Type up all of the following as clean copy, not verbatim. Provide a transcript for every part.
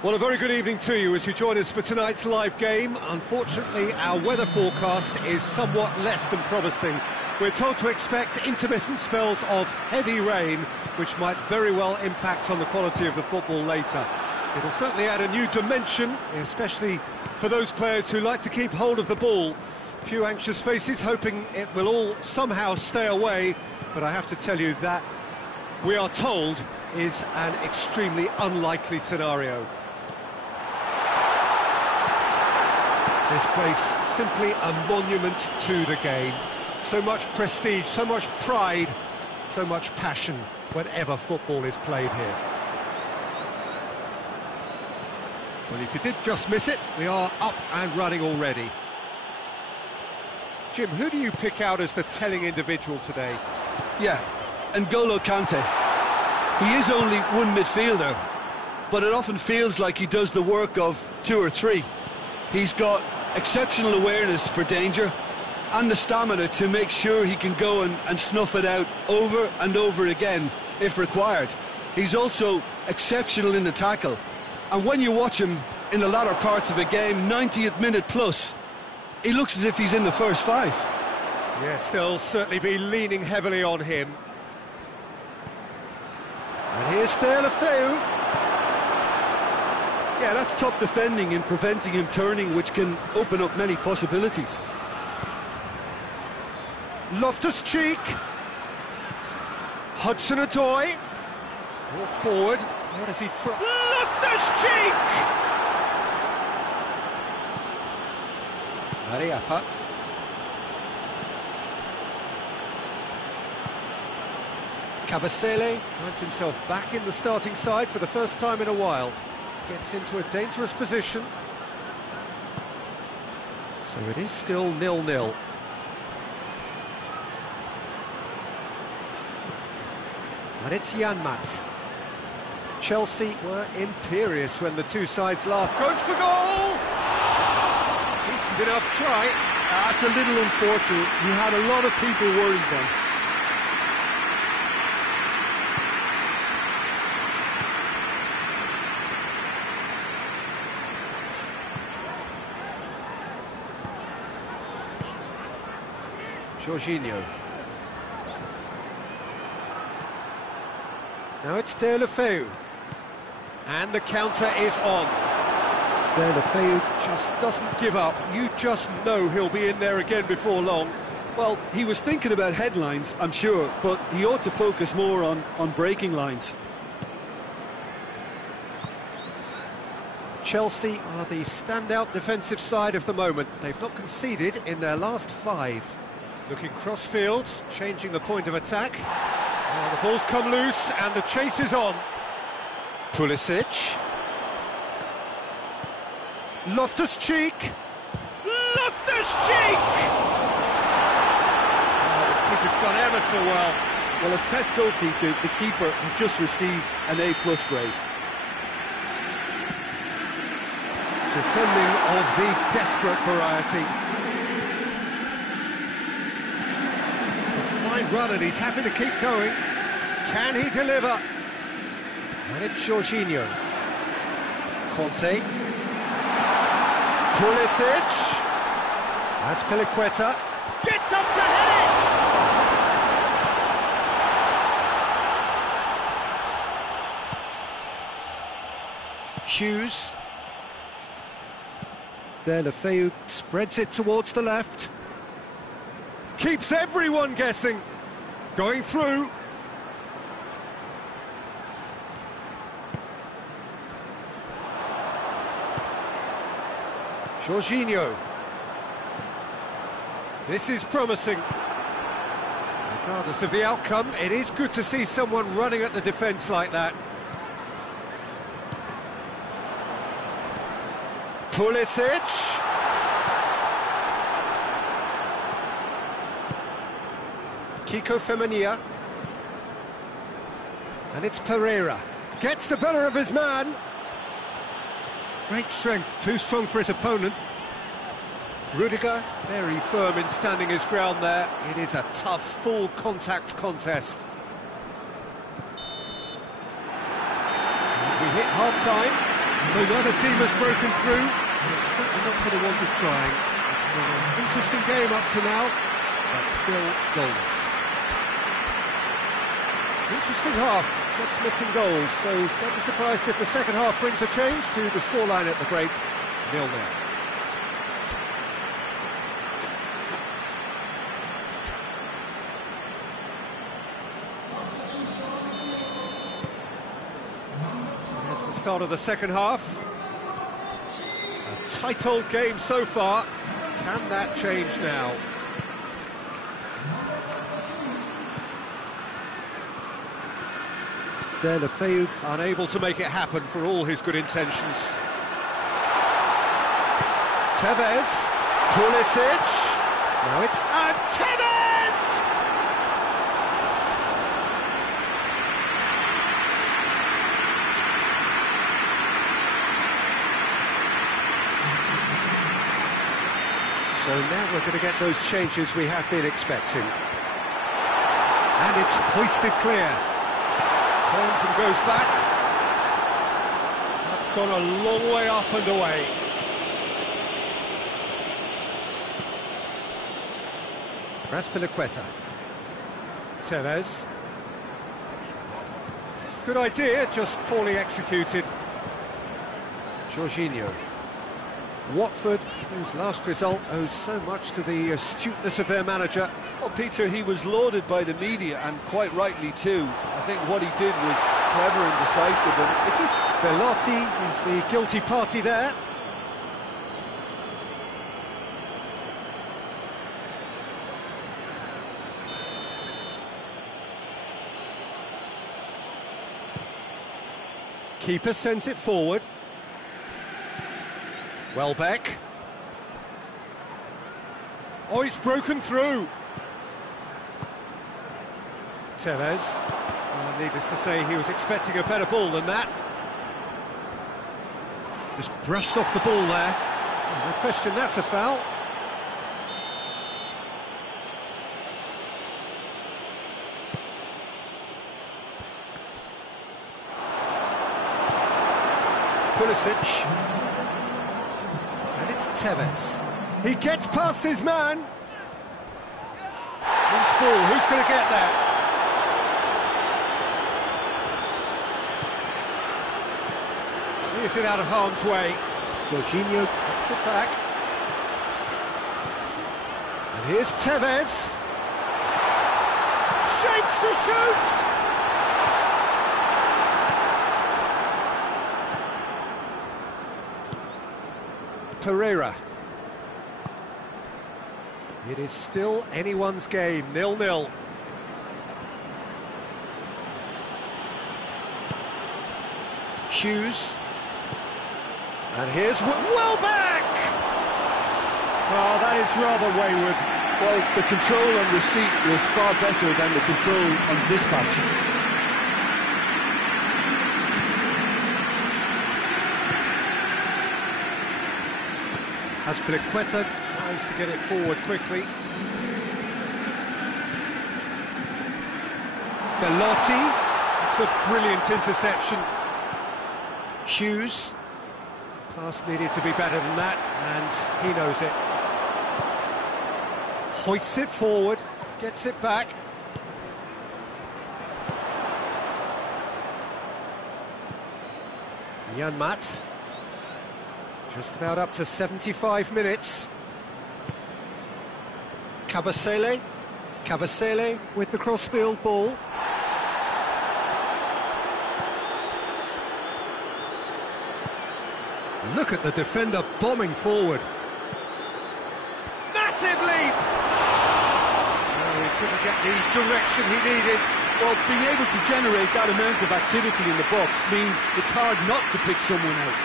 Well, a very good evening to you as you join us for tonight's live game. Unfortunately, our weather forecast is somewhat less than promising. We're told to expect intermittent spells of heavy rain, which might very well impact on the quality of the football later. It'll certainly add a new dimension, especially for those players who like to keep hold of the ball. A few anxious faces hoping it will all somehow stay away, but I have to tell you that we are told is an extremely unlikely scenario. This place simply a monument to the game. So much prestige, so much pride, so much passion whenever football is played here. Well, if you did just miss it, we are up and running already. Jim, who do you pick out as the telling individual today? Yeah, N'Golo Kante. He is only one midfielder, but it often feels like he does the work of two or three. He's got exceptional awareness for danger and the stamina to make sure he can go and snuff it out over and over again if required. He's also exceptional in the tackle, and when you watch him in the latter parts of a game, 90th minute plus, he looks as if he's in the first five. Yes, they'll certainly be leaning heavily on him. And here's Deulofeu. Yeah, that's top defending and preventing him turning, which can open up many possibilities. Loftus-Cheek. Hudson-Odoi. Brought forward. What does he try? Loftus-Cheek! Mariappa. Cavasele finds himself back in the starting side for the first time in a while. Gets into a dangerous position. So it is still 0-0. And it's Janmaat. Chelsea were imperious when the two sides laughed. Goes for goal! Decent enough try. That's a little unfortunate. He had a lot of people worried then. Jorginho. Now it's Deulofeu. And the counter is on. Deulofeu just doesn't give up. You just know he'll be in there again before long. Well, he was thinking about headlines, I'm sure, but he ought to focus more on breaking lines. Chelsea are the standout defensive side of the moment. They've not conceded in their last 5. Looking cross-field, changing the point of attack. Oh, the ball's come loose and the chase is on. Pulisic. Loftus-Cheek. Loftus-Cheek! Oh, the keeper's done ever so well. Well, as test goalkeeper, the keeper has just received an A+ grade. Defending of the desperate variety. Run, and he's happy to keep going. Can he deliver? And it's Jorginho. Conte. Pulisic. That's Piliqueta. Gets up to head it! Hughes. Deulofeu spreads it towards the left. Keeps everyone guessing. Going through. Jorginho. This is promising. Regardless of the outcome, it is good to see someone running at the defence like that. Pulisic. Kiko Femenia. And it's Pereira. Gets the better of his man. Great strength, too strong for his opponent. Rudiger, very firm in standing his ground there. It is a tough, full contact contest. And we hit half-time. So the other team has broken through. It's certainly not for the want of trying. It's been an interesting game up to now, but still goalless. Interesting half, just missing goals, so don't be surprised if the second half brings a change to the scoreline at the break, 0-0. There's the start of the second half. A tight old game so far. Can that change now? Lefeu unable to make it happen for all his good intentions. Tevez, Pulisic, now it's Tevez! So now we're going to get those changes we have been expecting. And it's hoisted clear. Turns and goes back. That's gone a long way up and away. Raspilicueta. Tevez. Good idea, just poorly executed. Jorginho. Watford, whose last result owes so much to the astuteness of their manager. Well, Peter, he was lauded by the media, and quite rightly too. I think what he did was clever and decisive, and it just... Belotti is the guilty party there. Keeper sends it forward. Welbeck. Oh, he's broken through. Tevez. Well, needless to say, he was expecting a better ball than that. Just brushed off the ball there. No question, that's a foul. Pulisic. And it's Tevez. He gets past his man. Loose ball, who's going to get there? Is it out of harm's way? Jorginho gets it back. And here's Tevez. Shapes to shoot! Pereira. It is still anyone's game, 0-0. Hughes. And here's Welbeck! Oh, that is rather wayward. Well, the control on receipt was far better than the control on dispatch. Aspilicueta tries to get it forward quickly. Belotti, it's a brilliant interception. Hughes. Pass needed to be better than that, and he knows it. Hoists it forward, gets it back. Janmaat. Just about up to 75 minutes. Cabasele. Cabasele with the crossfield ball. Look at the defender bombing forward. Massive leap! Oh, he couldn't get the direction he needed. Well, being able to generate that amount of activity in the box means it's hard not to pick someone out.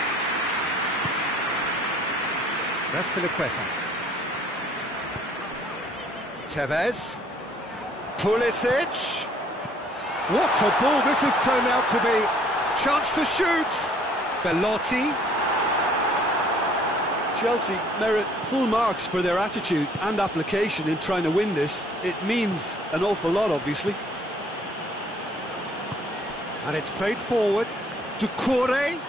That's Piliqueta. Tevez. Pulisic. What a ball this has turned out to be. Chance to shoot. Belotti. Chelsea merit full marks for their attitude and application in trying to win this. It means an awful lot, obviously. And it's played forward. Doucouré.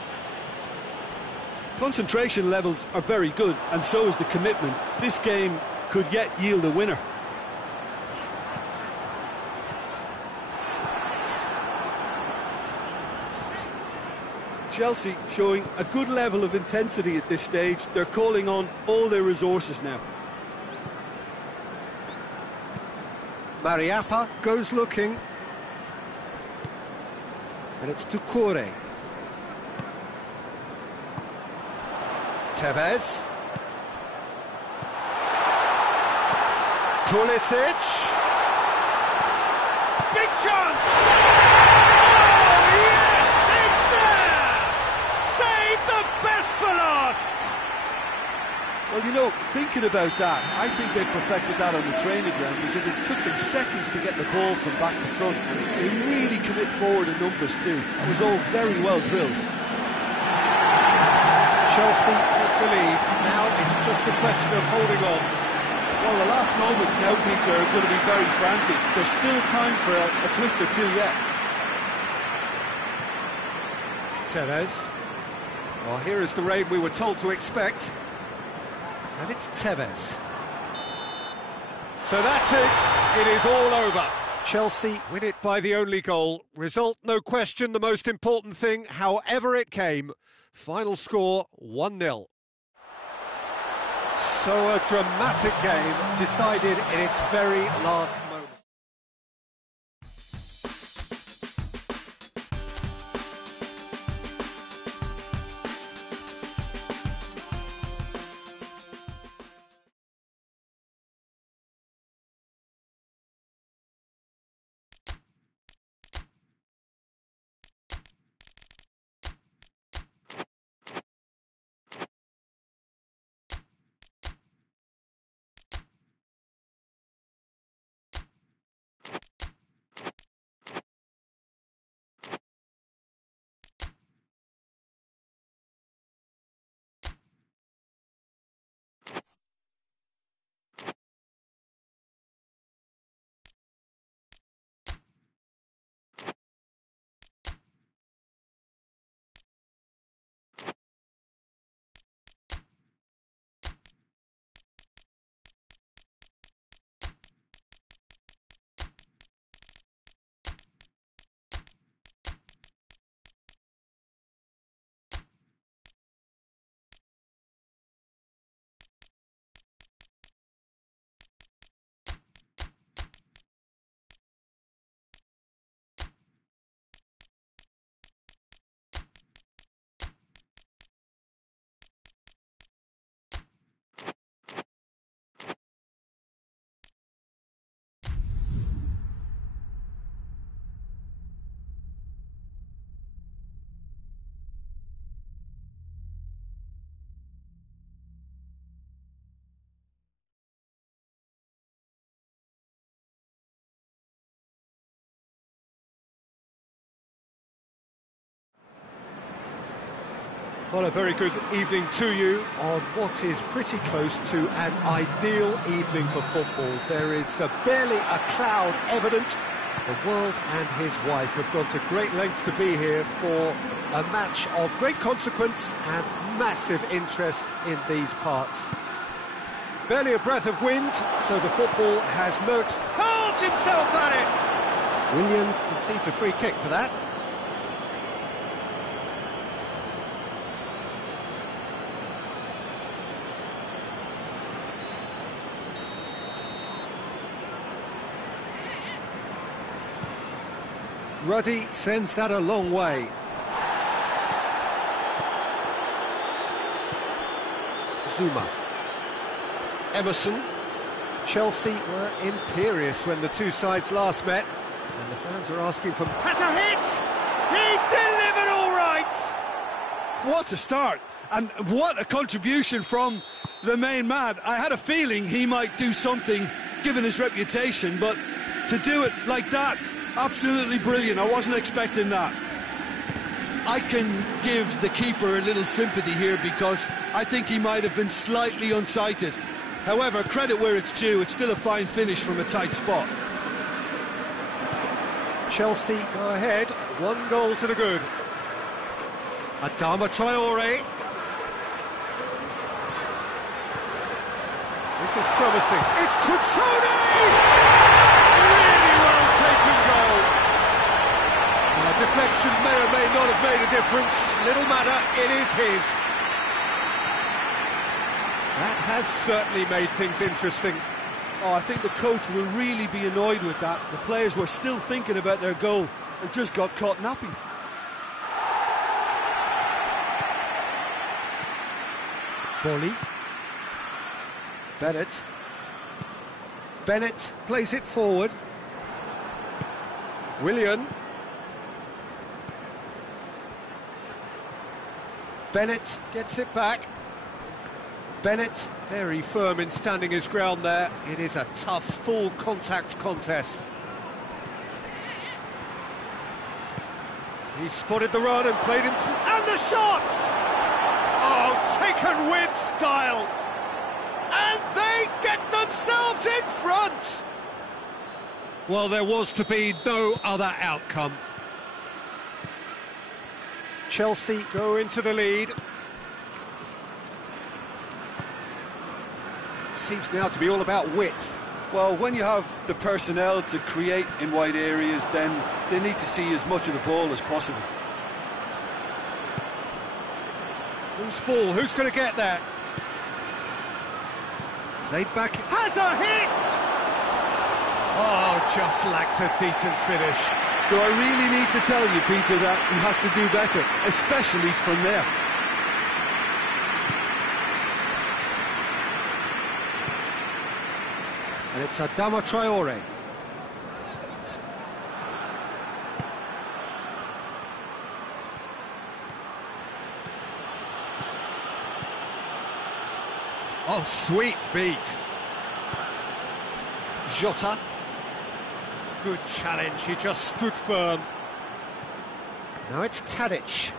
Concentration levels are very good, and so is the commitment. This game could yet yield a winner. Chelsea showing a good level of intensity at this stage. They're calling on all their resources now. Mariappa goes looking. And it's Tukure. Tevez. Pulisic. Big chance! Oh, yes, it's there! Save the best for last! Well, you know, thinking about that, I think they perfected that on the training ground because it took them seconds to get the ball from back to front, and they really commit forward in numbers too. It was all very well drilled. Chelsea take the lead. Now it's just a question of holding on. Well, the last moments now, Peter, are going to be very frantic. There's still time for a twist or two yet. Tevez. Well, here is the rain we were told to expect. And it's Tevez. So that's it. It is all over. Chelsea win it by the only goal. Result, no question, the most important thing, however it came. Final score, 1-0. So a dramatic game, decided in its very last moment. Well, a very good evening to you on what is pretty close to an ideal evening for football. There is barely a cloud evident. The world and his wife have gone to great lengths to be here for a match of great consequence and massive interest in these parts. Barely a breath of wind, so the football has Merckx hurls himself at it! William concedes a free kick for that. Radit sends that a long way. Zuma. Emerson. Chelsea were imperious when the two sides last met, and the fans are asking for... Has a hit! He's delivered all right! What a start, and what a contribution from the main man. I had a feeling he might do something, given his reputation, but to do it like that, absolutely brilliant. I wasn't expecting that. I can give the keeper a little sympathy here because I think he might have been slightly unsighted. However, credit where it's due, it's still a fine finish from a tight spot. Chelsea go ahead, 1 goal to the good. Adama Traore. This is promising. It's Cutrone! Really well taken goal. Deflection may or may not have made a difference. Little matter, it is his. That has certainly made things interesting. Oh, I think the coach will really be annoyed with that. The players were still thinking about their goal and just got caught napping. Bolly. Bennett. Bennett plays it forward. Willian. Bennett gets it back. Bennett very firm in standing his ground there. It is a tough, full contact contest. He spotted the run and played him through. And the shot! Oh, taken with style. And they get themselves in front. Well, there was to be no other outcome. Chelsea go into the lead. Seems now to be all about width. Well, when you have the personnel to create in wide areas, then they need to see as much of the ball as possible. Loose ball, who's going to get that? Played back, has a hit! Oh, just lacked a decent finish. Do I really need to tell you, Peter, that he has to do better, especially from there? And it's Adama Traore. Oh, sweet feet. Jota. Good challenge, he just stood firm. Now it's Tadic.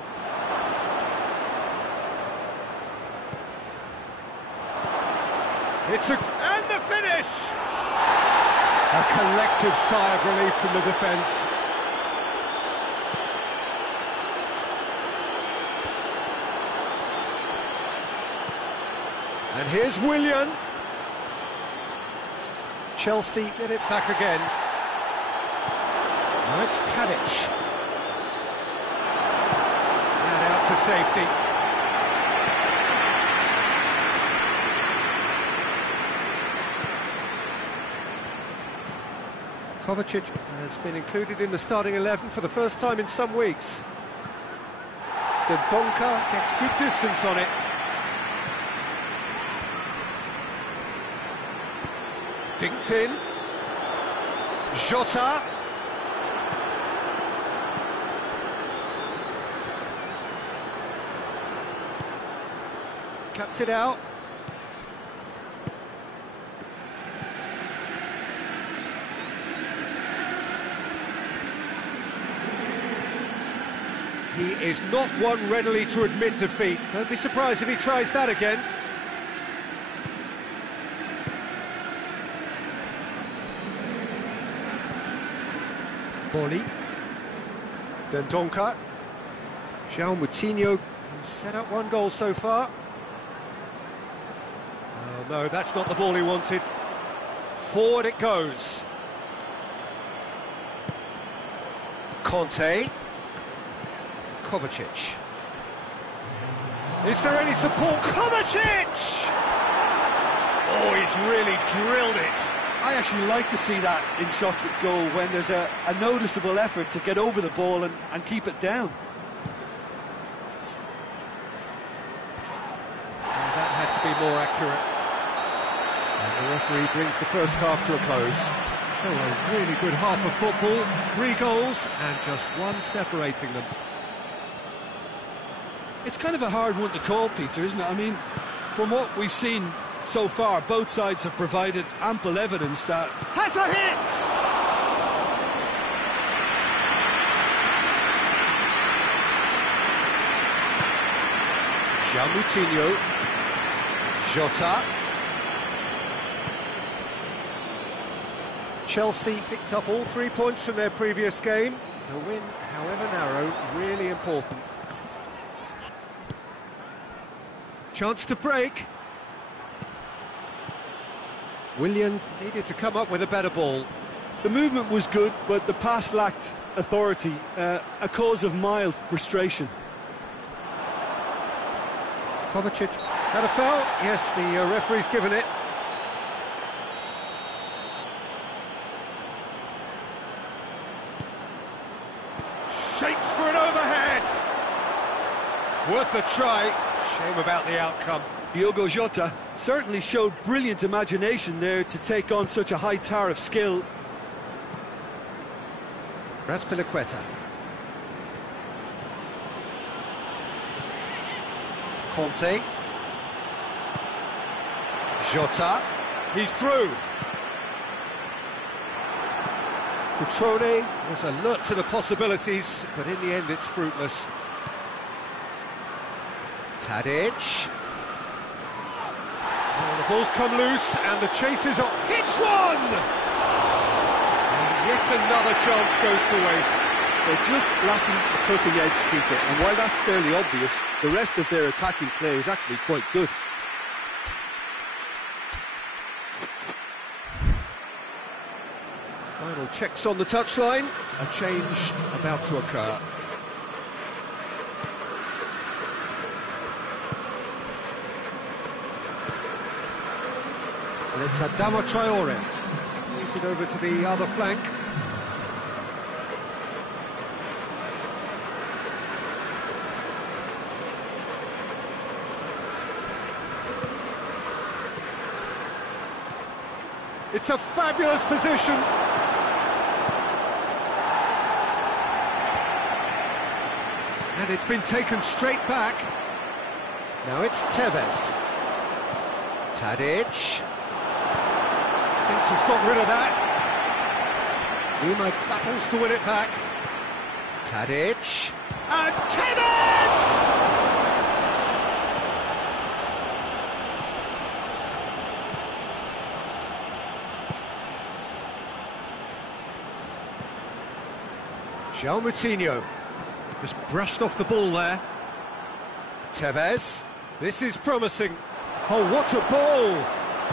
And the finish! A collective sigh of relief from the defence. And here's Willian. Chelsea get it back again. Now it's Tadic. And out to safety. Kovacic has been included in the starting 11 for the first time in some weeks. Dendoncker gets good distance on it. Dinked in. Jota. Cuts it out. He is not one readily to admit defeat. Don't be surprised if he tries that again. Bolly. Dendoncker. João Moutinho, who's set up one goal so far. Oh no, that's not the ball he wanted. Forward it goes. Conte. Kovacic. Is there any support? Kovacic! Oh, he's really drilled it. I actually like to see that in shots at goal when there's a noticeable effort to get over the ball and keep it down. And that had to be more accurate. And the referee brings the first half to a close. So a really good half of football, 3 goals and just one separating them. It's kind of a hard one to call, Peter, isn't it? I mean, from what we've seen so far, both sides have provided ample evidence that... Has a hit! João Moutinho. Jota. Chelsea picked up all 3 points from their previous game. The win, however narrow, really important. Chance to break. Willian needed to come up with a better ball. The movement was good, but the pass lacked authority, a cause of mild frustration. Kovacic had a foul. Yes, the referee's given it. Shaped for an overhead. Worth a try. Shame about the outcome. Diogo Jota certainly showed brilliant imagination there to take on such a high tower of skill. Raspilicueta. Conte. Jota. He's through. Cutrone was alert to the possibilities, but in the end it's fruitless. Tadic. Oh, the ball's come loose and the chase is on. Hits one! And yet another chance goes to waste. They're just lacking the cutting edge, Peter, and while that's fairly obvious, the rest of their attacking play is actually quite good. Final checks on the touchline. A change about to occur. And it's Adama Traore. Moves it over to the other flank. It's a fabulous position. And it's been taken straight back. Now it's Tevez. Tadic. Thinks he's got rid of that. Zuma battles to win it back. Tadic. And Tevez! João Moutinho just brushed off the ball there. Tevez, this is promising. Oh, what a ball!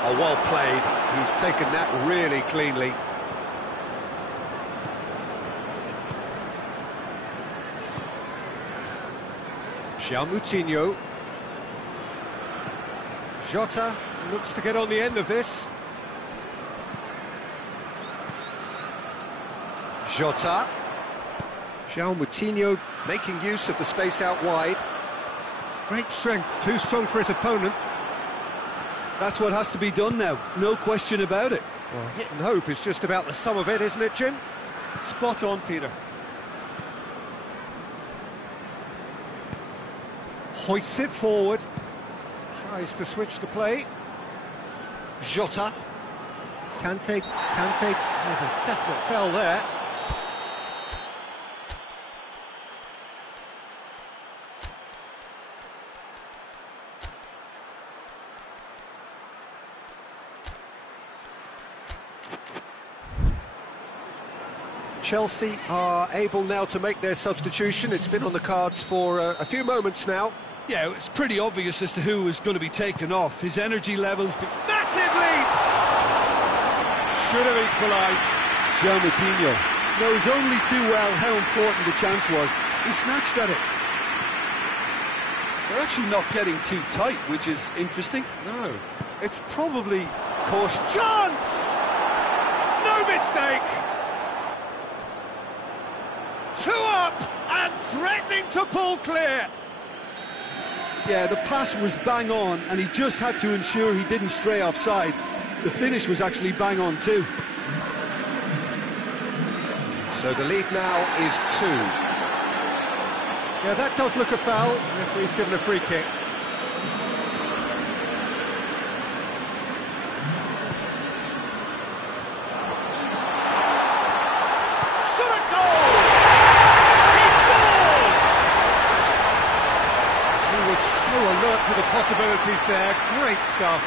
Oh, well played. He's taken that really cleanly. João Moutinho. Jota looks to get on the end of this. Jota. João Moutinho making use of the space out wide. Great strength, too strong for his opponent. That's what has to be done now, no question about it. Well, hit and hope is just about the sum of it, isn't it, Jim? Spot on, Peter. Hoists it forward. Tries to switch the play. Jota. Kante, oh, a definite foul there. Chelsea are able now to make their substitution. It's been on the cards for a few moments now. Yeah, it's pretty obvious as to who was going to be taken off. His energy levels... Massive leap! Should have equalised. João Moutinho knows only too well how important the chance was. He snatched at it. They're actually not getting too tight, which is interesting. No. It's probably cautious. Chance! No mistake! Two up and threatening to pull clear. Yeah, the pass was bang on and he just had to ensure he didn't stray offside. The finish was actually bang on too. So the lead now is 2. Yeah, that does look a foul. The referee's given a free kick. Alert to the possibilities there, great stuff.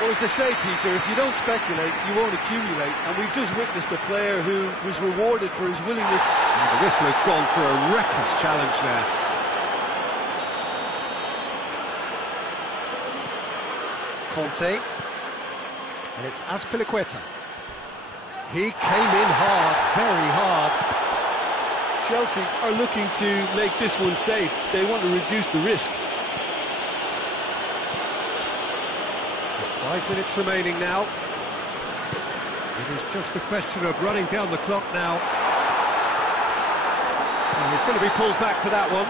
Well, as they say, Peter, if you don't speculate, you won't accumulate, and we've just witnessed a player who was rewarded for his willingness. And the whistler's gone for a reckless challenge there. Conte. And it's Azpilicueta. He came in hard, very hard. Chelsea are looking to make this one safe. They want to reduce the risk. Just 5 minutes remaining now. It is just a question of running down the clock now. And he's going to be pulled back for that one.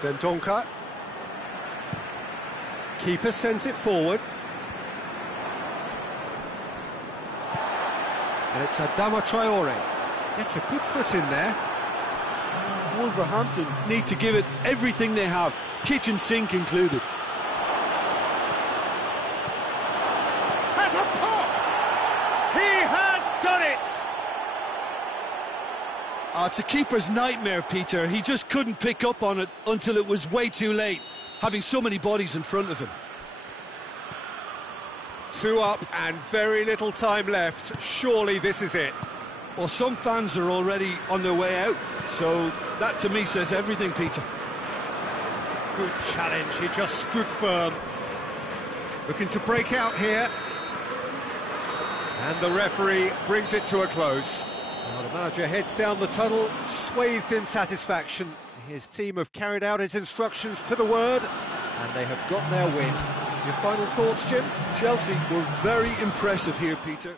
Dendonka. Keeper sends it forward. And it's Adama Traore. Gets a good foot in there. Wolverhampton need to give it everything they have, kitchen sink included. Has a pop! He has done it! It's a keeper's nightmare, Peter. He just couldn't pick up on it until it was way too late, having so many bodies in front of him. 2 up and very little time left. Surely this is it. Well, some fans are already on their way out, so that to me says everything, Peter. Good challenge, he just stood firm. Looking to break out here. And the referee brings it to a close. Now the manager heads down the tunnel, swathed in satisfaction. His team have carried out his instructions to the word, and they have got their win. Your final thoughts, Jim? Chelsea were very impressive here, Peter.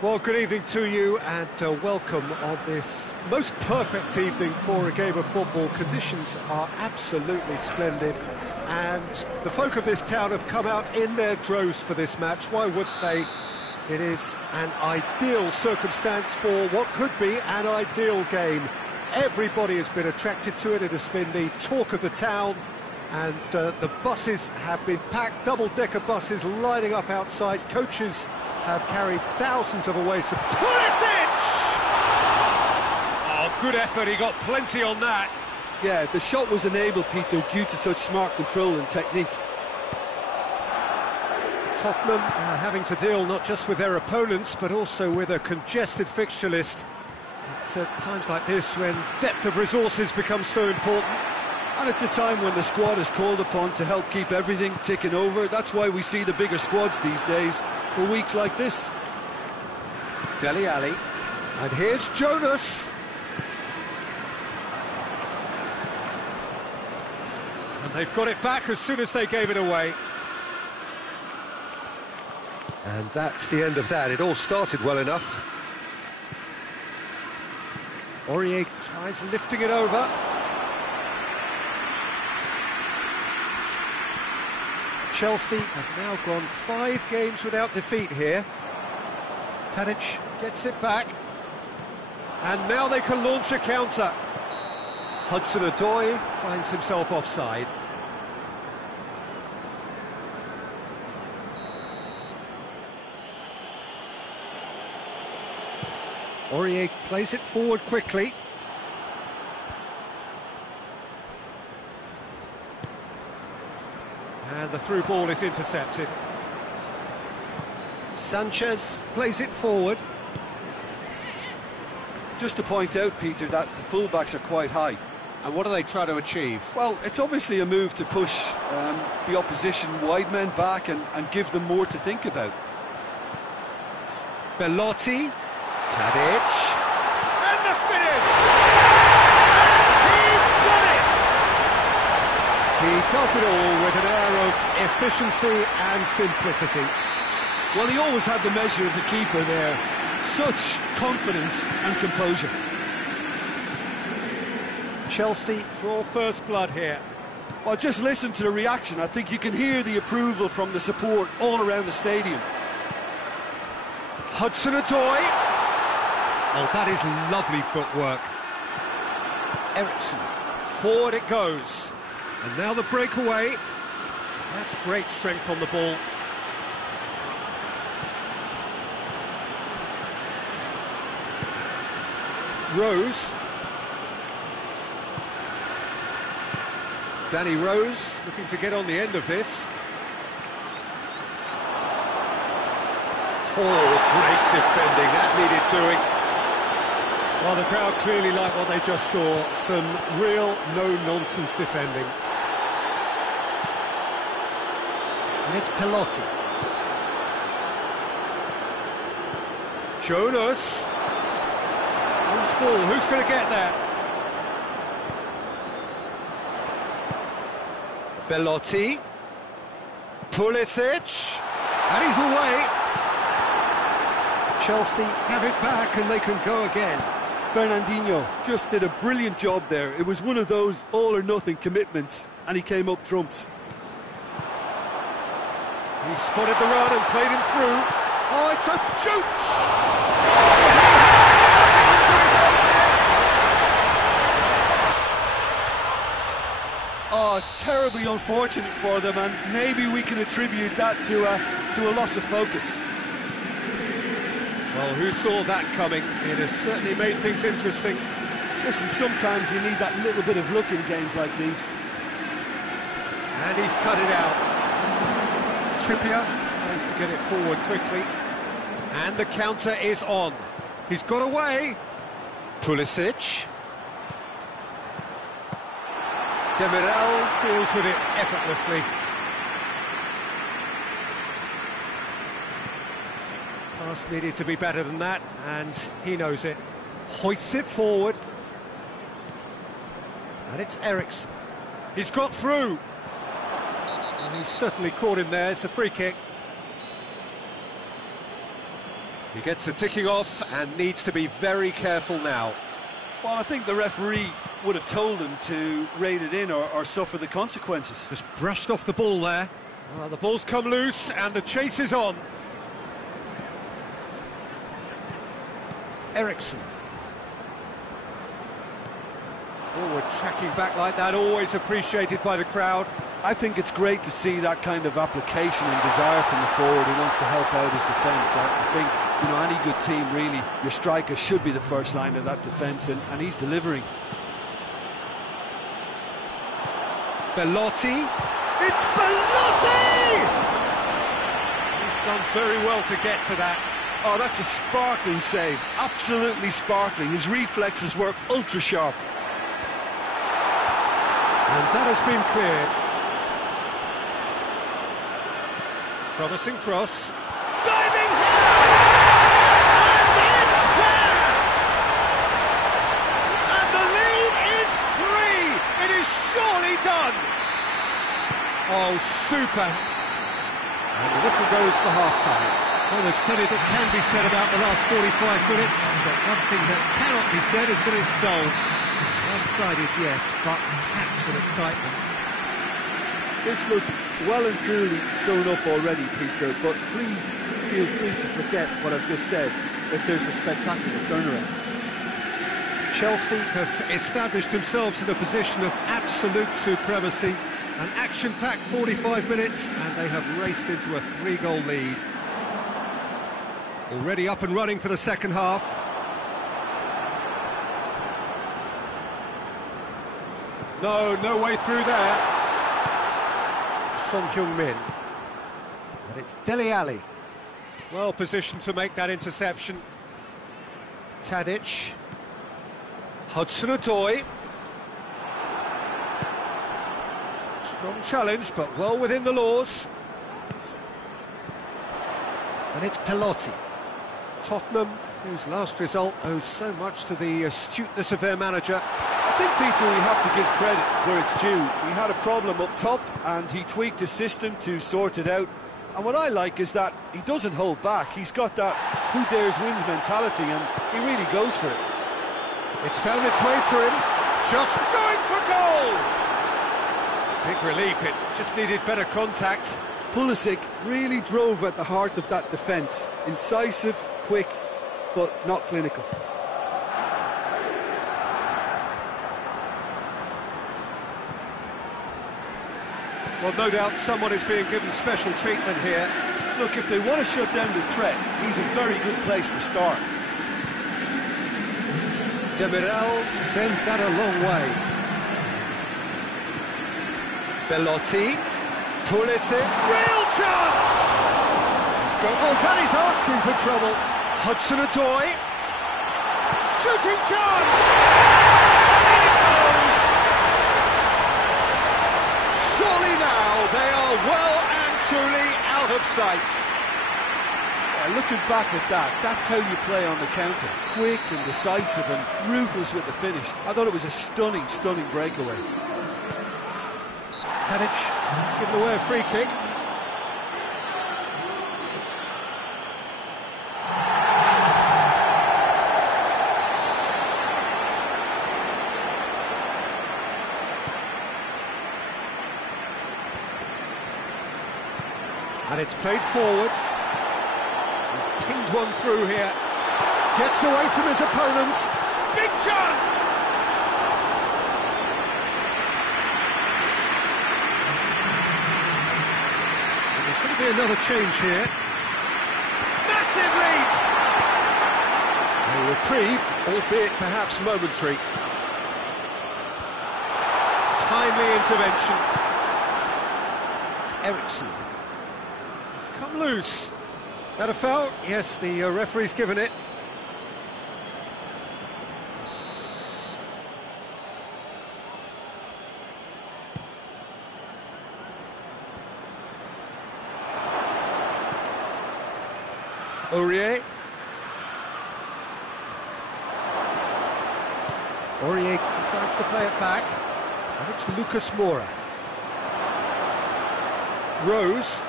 Well, good evening to you and welcome on this most perfect evening for a game of football. Conditions are absolutely splendid and the folk of this town have come out in their droves for this match. Why wouldn't they? It is an ideal circumstance for what could be an ideal game. Everybody has been attracted to it. It has been the talk of the town, and the buses have been packed, double-decker buses lining up outside. Coaches have carried thousands of away. So Pulisic! Oh, good effort, he got plenty on that. Yeah, the shot was enabled, Peter, due to such smart control and technique. Tottenham having to deal not just with their opponents, but also with a congested fixture list. It's at times like this when depth of resources becomes so important. And it's a time when the squad is called upon to help keep everything ticking over. That's why we see the bigger squads these days for weeks like this. Dele Alli, and here's Jonas. And they've got it back as soon as they gave it away. And that's the end of that. It all started well enough. Aurier tries lifting it over. Chelsea have now gone 5 games without defeat here. Tadic gets it back. And now they can launch a counter. Hudson-Odoi finds himself offside. Aurier plays it forward quickly. And the through ball is intercepted. Sanchez plays it forward. Just to point out, Peter, that the fullbacks are quite high. And what do they try to achieve? Well, it's obviously a move to push the opposition wide men back and give them more to think about. Belotti, Tadic, and the finish! And he's done it! He does it all with an air of efficiency and simplicity. Well, he always had the measure of the keeper there. Such confidence and composure. Chelsea draw first blood here. Well, just listen to the reaction. I think you can hear the approval from the support all around the stadium. Hudson-Odoi. Oh, that is lovely footwork. Eriksson. Forward it goes. And now the breakaway. That's great strength on the ball. Rose. Danny Rose looking to get on the end of this. Oh, great defending, that needed doing. Well, the crowd clearly like what they just saw. Some real no-nonsense defending. And it's Pelotti. Jonas. Loose ball, who's going to get that? Belotti. Pulisic. And he's away. Chelsea have it back and they can go again. Fernandinho just did a brilliant job there. It was one of those all-or-nothing commitments, and he came up trumps. He spotted the run and played him through. Oh, it's a shoot! Oh, it's terribly unfortunate for them, and maybe we can attribute that to a loss of focus. Well, who saw that coming? It has certainly made things interesting. Listen, sometimes you need that little bit of luck in games like these. And he's cut it out. Trippier tries to get it forward quickly. And the counter is on. He's got away. Pulisic. Demiral deals with it effortlessly. Pass needed to be better than that, and he knows it. Hoists it forward. And it's Eriksson. He's got through. And he's certainly caught him there. It's a free kick. He gets the ticking off and needs to be very careful now. Well, I think the referee would have told him to rein it in or suffer the consequences. Just brushed off the ball there. Well, the ball's come loose and the chase is on. Eriksson. Forward tracking back like that, always appreciated by the crowd. I think it's great to see that kind of application and desire from the forward who wants to help out his defence. I think, you know, any good team, really, your striker should be the first line of that defence, and he's delivering. Belotti. It's Belotti! He's done very well to get to that. Oh, that's a sparkling save. Absolutely sparkling. His reflexes were ultra sharp. And that has been cleared. Promising cross. Diving header! And it's there! And the lead is 3! It is surely done! Oh, super! And the whistle goes for half-time. Well, there's plenty that can be said about the last 45 minutes, but one thing that cannot be said is that it's dull. One-sided, yes, but packed with excitement. This looks well and truly sewn up already, Peter, but please feel free to forget what I've just said if there's a spectacular turnaround. Chelsea have established themselves in a position of absolute supremacy. An action-packed 45 minutes, and they have raced into a 3-goal lead. Already up and running for the second half. No way through there. Son Heung-min. But it's Dele Alli. Well positioned to make that interception. Tadic. Hudson-Odoi. Strong challenge, but well within the laws. And it's Pelotti. Tottenham, whose last result owes so much to the astuteness of their manager. I think, Peter, we have to give credit where it's due. He had a problem up top and he tweaked his system to sort it out. And what I like is that he doesn't hold back. He's got that who dares wins mentality and he really goes for it. It's found its way to him. Just going for goal! Big relief, it just needed better contact. Pulisic really drove at the heart of that defence. Incisive, quick, but not clinical. Well, no doubt someone is being given special treatment here. Look, if they want to shut down the threat, he's a very good place to start. Demiral sends that a long way. Belotti. Pulisic. Real chance! Oh, Danny's asking for trouble. Hudson-Odoi. Shooting chance! In it goes! Surely now they are well and truly out of sight. Looking back at that, that's how you play on the counter. Quick and decisive and ruthless with the finish. I thought it was a stunning breakaway. Tadic has given away a free kick. And it's played forward. He's pinged one through here. Gets away from his opponent. Big chance! And there's going to be another change here. Massive leap! A reprieve, albeit perhaps momentary. Timely intervention. Eriksson. It's come loose. That a foul? Yes, the referee's given it. Aurier. Aurier decides to play it back. And it's Lucas Moura. Rose.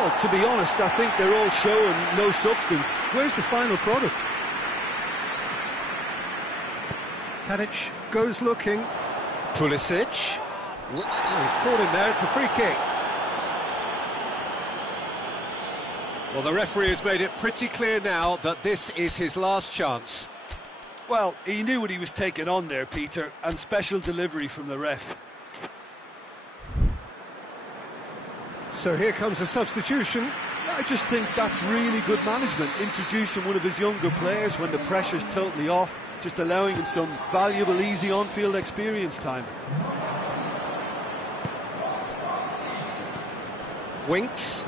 Well, to be honest, I think they're all show and no substance. Where's the final product? Tadic goes looking. Pulisic. Oh, he's caught him there, it's a free kick. Well, the referee has made it pretty clear now that this is his last chance. Well, he knew what he was taking on there, Peter, and special delivery from the ref. So here comes a substitution. I just think that's really good management, introducing one of his younger players when the pressure's totally off, just allowing him some valuable, easy on-field experience time. Winks.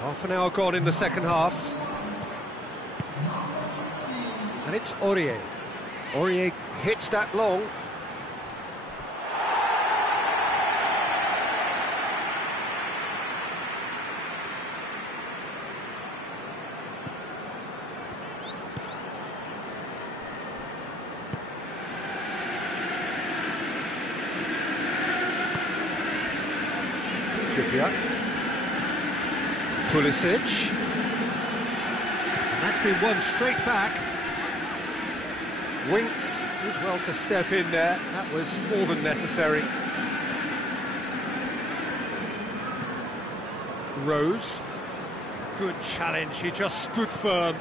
Half an hour gone in the second half. And it's Aurier. Aurier hits that long. Trippier. Pulisic. And that's been won straight back. Winks did well to step in there. That was more than necessary. Rose. Good challenge, he just stood firm.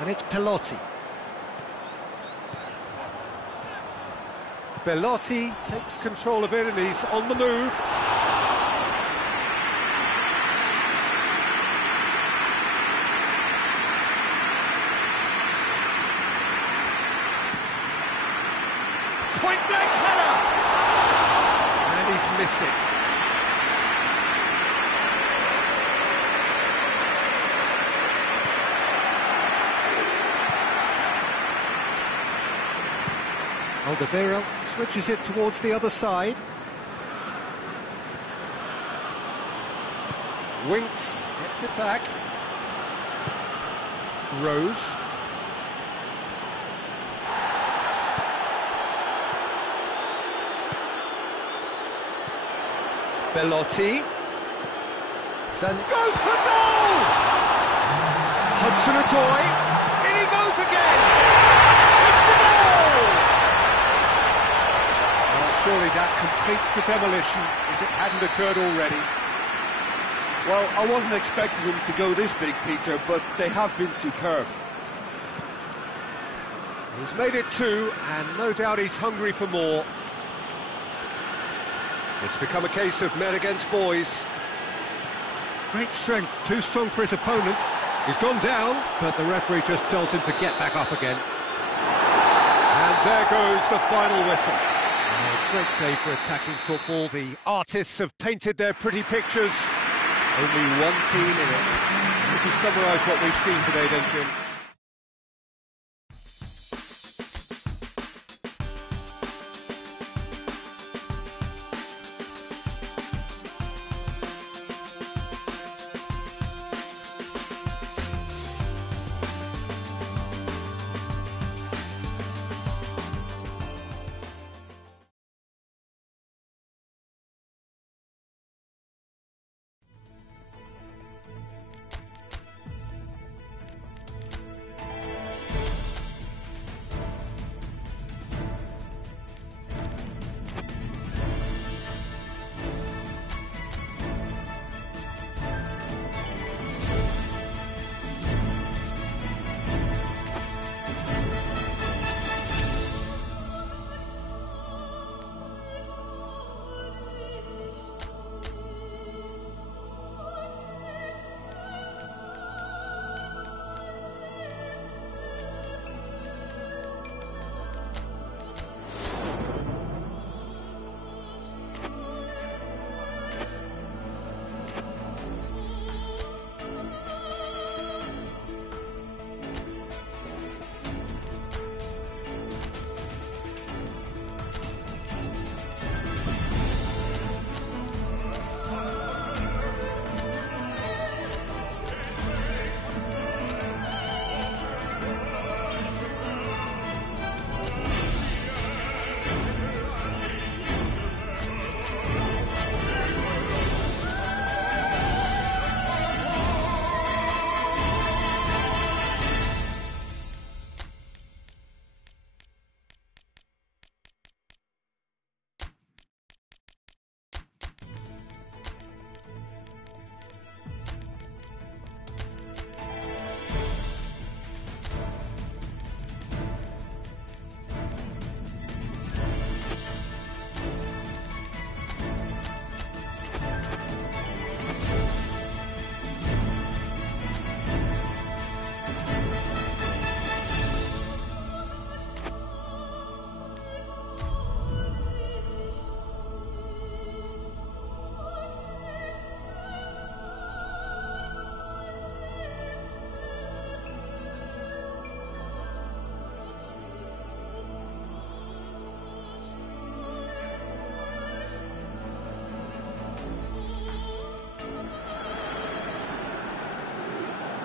And it's Pelotti. Belotti takes control of it and he's on the move. Point blank header! And he's missed it. Alderweireld switches it towards the other side. Winks gets it back. Rose. Belotti. Goes for goal! Hudson-Odoi. In he goes again! It's a goal! Well, surely that completes the demolition if it hadn't occurred already. Well, I wasn't expecting them to go this big, Peter, but they have been superb. He's made it two, and no doubt he's hungry for more. It's become a case of men against boys. Great strength, too strong for his opponent. He's gone down, but the referee just tells him to get back up again. And there goes the final whistle. Oh, great day for attacking football. The artists have painted their pretty pictures. Only one team in it. Would you summarise what we've seen today then, Jim?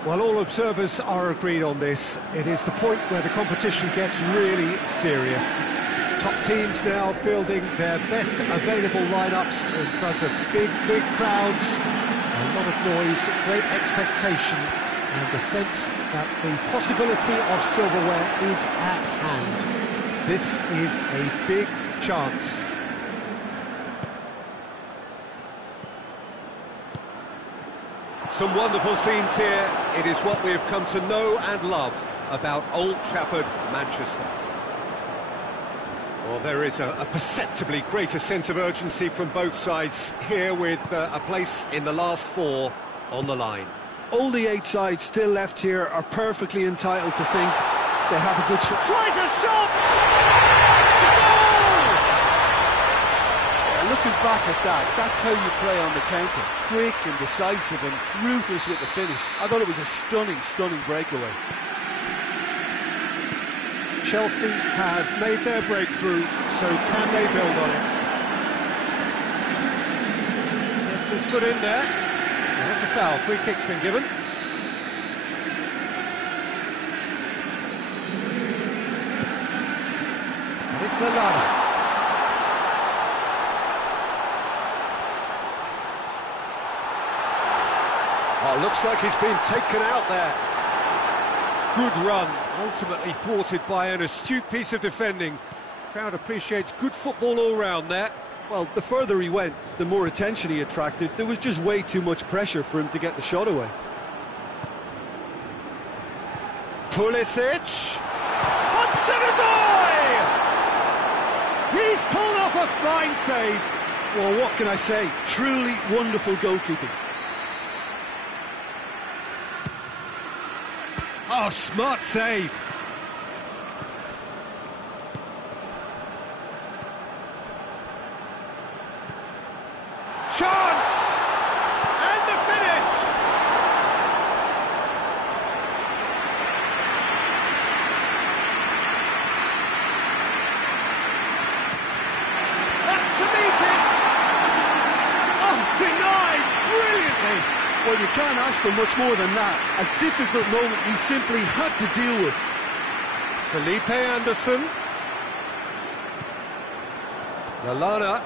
Well, all observers are agreed on this. It is the point where the competition gets really serious. Top teams now fielding their best available lineups in front of big crowds. A lot of noise, great expectation, and the sense that the possibility of silverware is at hand. This is a big chance. Some wonderful scenes here. It is what we have come to know and love about Old Trafford, Manchester. Well, there is a perceptibly greater sense of urgency from both sides here, with a place in the last four on the line. All the 8 sides still left here are perfectly entitled to think they have a good shot. Tries a shot! It's a goal! Looking back at that, that's how you play on the counter. Quick and decisive and ruthless with the finish. I thought it was a stunning breakaway. Chelsea have made their breakthrough, so can they build on it? Gets his foot in there. That's a foul. Free kick's been given. And it's Lallana. Oh, looks like he's been taken out there. Good run, ultimately thwarted by an astute piece of defending. Crowd appreciates good football all round there. Well, the further he went, the more attention he attracted. There was just way too much pressure for him to get the shot away. Pulisic! Hudson-Odoi! He's pulled off a fine save. Well, what can I say? Truly wonderful goalkeeping. Oh, smart save. Chance! And the finish! Up to meet it! Oh, denied brilliantly! Well, you can't ask for much more than that. A difficult moment he simply had to deal with. Felipe Anderson. Lallana.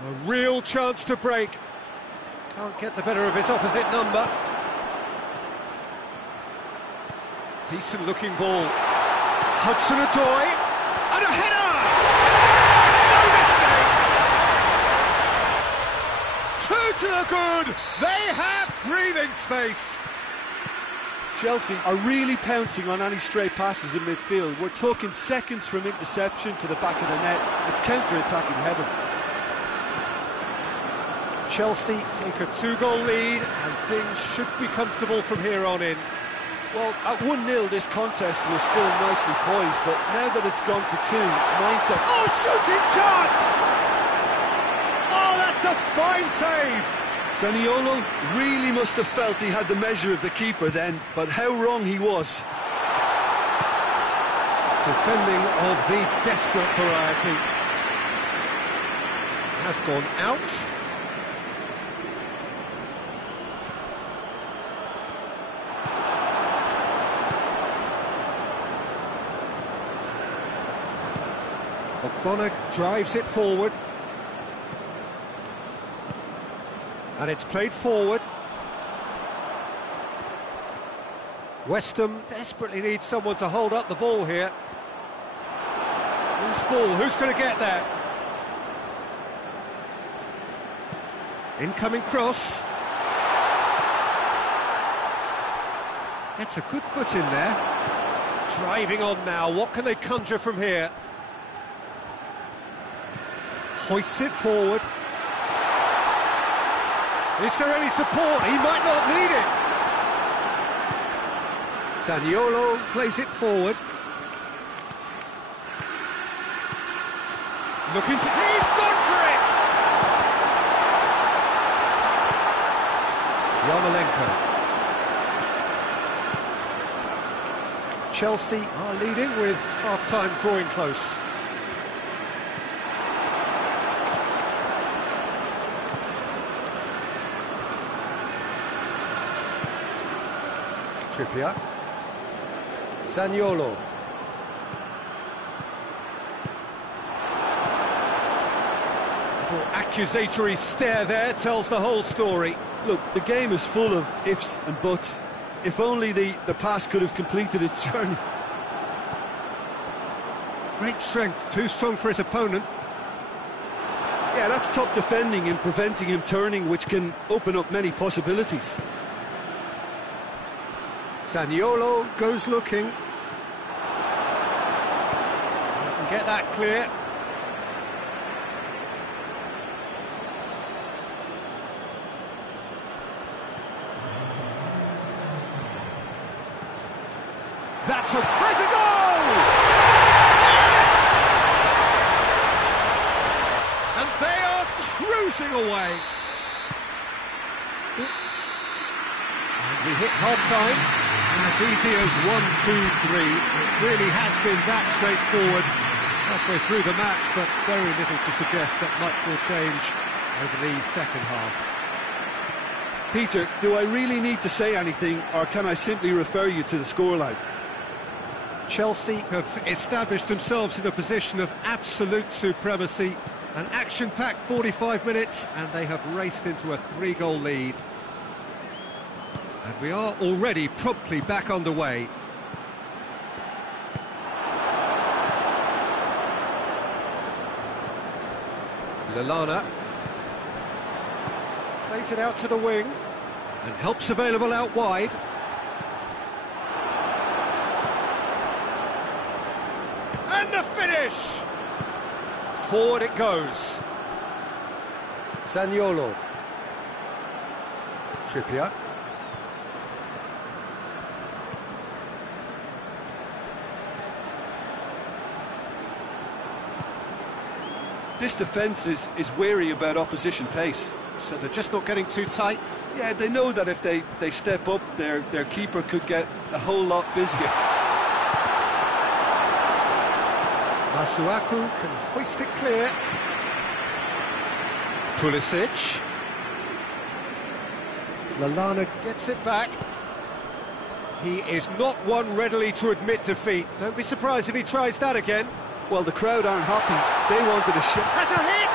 A real chance to break. Can't get the better of his opposite number. Decent looking ball. Hudson-Odoi. And a header! No mistake! Two to the good! They have breathing space! Chelsea are really pouncing on any stray passes in midfield. We're talking seconds from interception to the back of the net. It's counter-attacking heaven. Chelsea take a 2-goal lead and things should be comfortable from here on in. Well, at 1-0 this contest was still nicely poised, but now that it's gone to 2, mindset... Oh, shooting chance! Oh, that's a fine save! Zaniolo really must have felt he had the measure of the keeper then, but how wrong he was. Defending of the desperate variety. Has gone out. Ogbonna drives it forward. And it's played forward. West Ham desperately needs someone to hold up the ball here. Loose ball, who's going to get there? Incoming cross. Gets a good foot in there. Driving on now, what can they conjure from here? Hoists it forward. Is there any support? He might not need it. Zaniolo plays it forward. Looking to... He's gone for it! Yarmolenko. Chelsea are leading with half-time drawing close. Trippier. Zaniolo. Little accusatory stare there tells the whole story. Look, the game is full of ifs and buts. If only the pass could have completed its journey. Great strength, too strong for his opponent. Yeah, that's top defending and preventing him turning, which can open up many possibilities. Zaniolo goes looking. Can get that clear. That's a... has a goal! Yes! And they are cruising away. And we hit half-time. As easy as 1, 2, 3. It really has been that straightforward halfway through the match, but very little to suggest that much will change over the second half. Peter, do I really need to say anything, or can I simply refer you to the scoreline? Chelsea have established themselves in a position of absolute supremacy. An action-packed 45 minutes, and they have raced into a 3-goal lead. And we are already promptly back underway. Lallana plays it out to the wing, and help's available out wide. And the finish! Forward it goes. Zaniolo. Trippier. This defence is wary about opposition pace. So they're just not getting too tight. Yeah, they know that if they step up, their keeper could get a whole lot busier. Masuaku can hoist it clear. Pulisic. Lallana gets it back. He is not one readily to admit defeat. Don't be surprised if he tries that again. Well, the crowd aren't happy. They wanted a shot. Has a hit!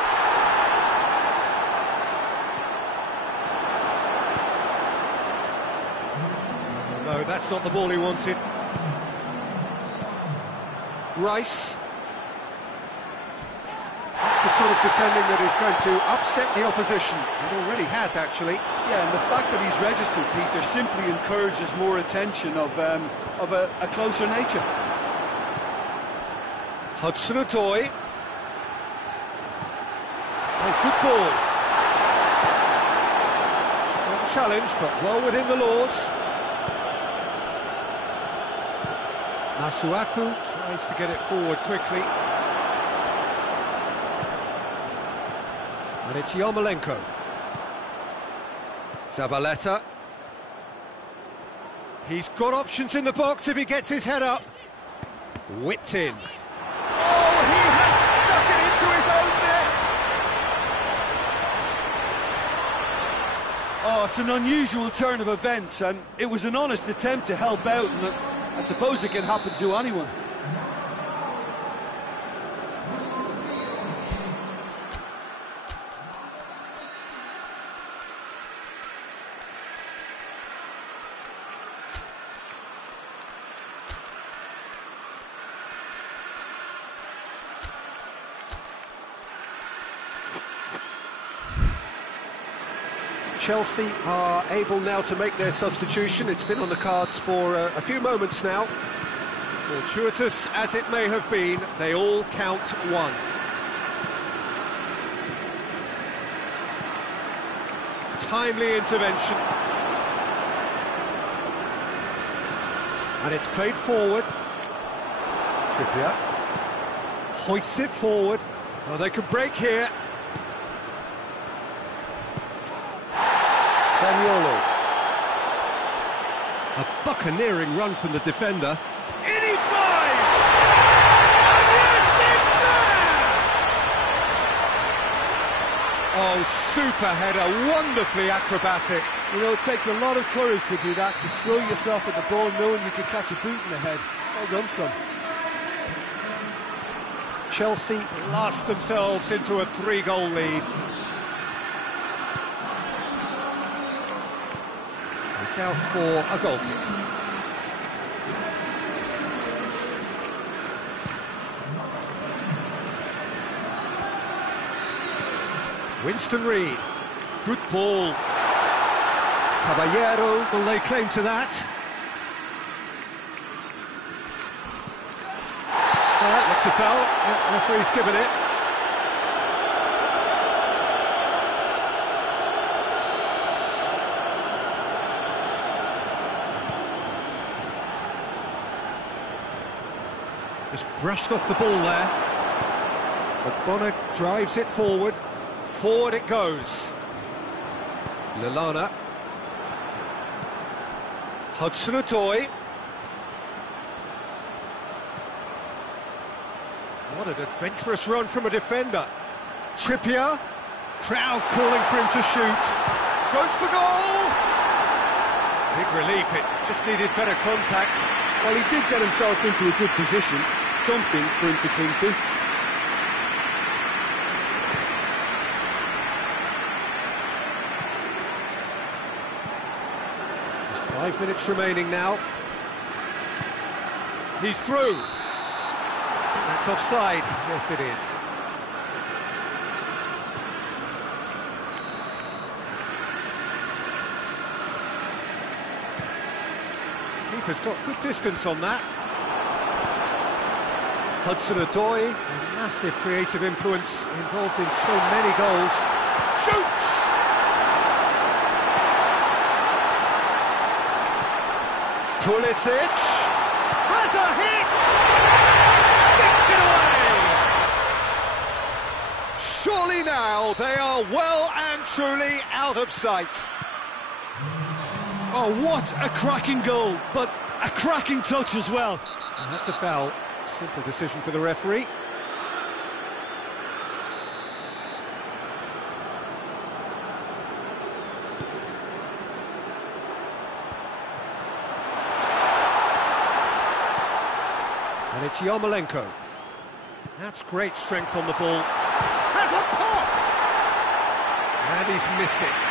No, that's not the ball he wanted. Rice. That's the sort of defending that is going to upset the opposition. It already has, actually. Yeah, and the fact that he's registered, Peter, simply encourages more attention of a closer nature. Hudson-Odoi. Oh, good ball. Strong challenge, but well within the laws. Masuaku tries to get it forward quickly. And it's Yarmolenko. Zabaleta. He's got options in the box if he gets his head up. Whipped in. Oh, he has stuck it into his own net! Oh, it's an unusual turn of events, and it was an honest attempt to help out, and I suppose it can happen to anyone. Chelsea are able now to make their substitution. It's been on the cards for a few moments now. Fortuitous as it may have been, they all count one. Timely intervention. And it's played forward. Trippier hoists it forward. Oh, they can break here. Zaniolo. A buccaneering run from the defender. In he flies! And yes, it's there! Oh, super header, wonderfully acrobatic. You know, it takes a lot of courage to do that, to throw yourself at the ball knowing you can catch a boot in the head. Well done, son. Chelsea blast themselves into a 3-goal lead. It's out for a goal kick. Winston Reid, good ball. Caballero will lay claim to that. That looks a foul. Yeah, the referee's given it. Just brushed off the ball there. But Bonner drives it forward. Forward it goes. Lallana. Hudson-Odoi. What an adventurous run from a defender. Trippier. Crowd calling for him to shoot. Goes for goal! Big relief, it just needed better contact. Well, he did get himself into a good position. Something for him to cling to. Just 5 minutes remaining now. He's through. That's offside. Yes, it is. Keeper's got good distance on that. Hudson-Odoi, a massive creative influence involved in so many goals. Shoots! Pulisic has a hit! Sticks it away! Surely now they are well and truly out of sight. Oh, what a cracking goal, but a cracking touch as well. And that's a foul. Simple decision for the referee. And it's Yarmolenko. That's great strength on the ball. Has a pop! And he's missed it.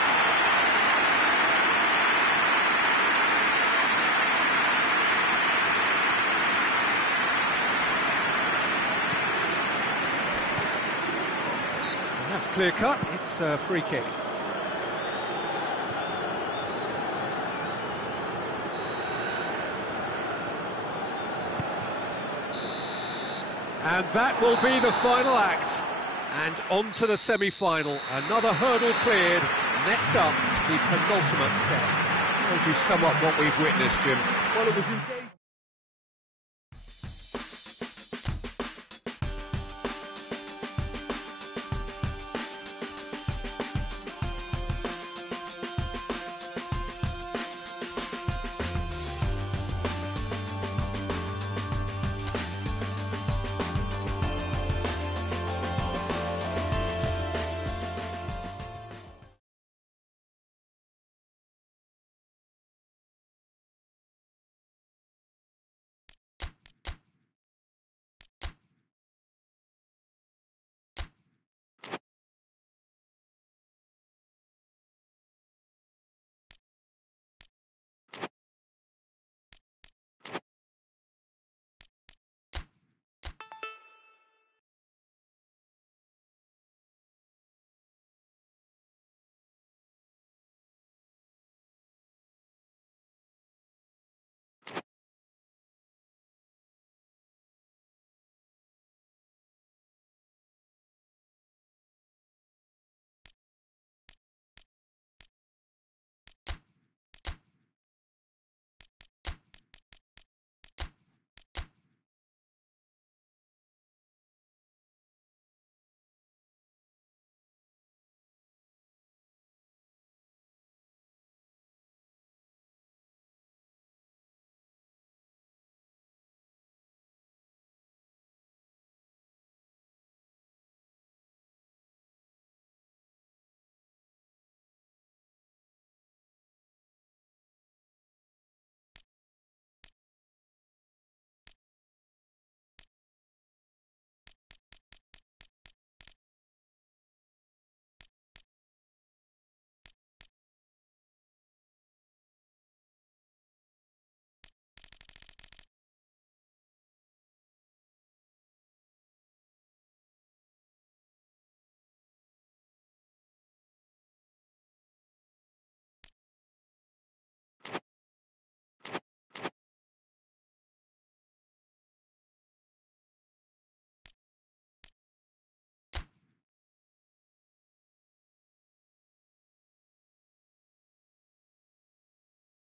That's clear cut, it's a free kick. And that will be the final act. And on to the semi-final. Another hurdle cleared. Next up, the penultimate step. Told you somewhat what we've witnessed, Jim. Well, it was in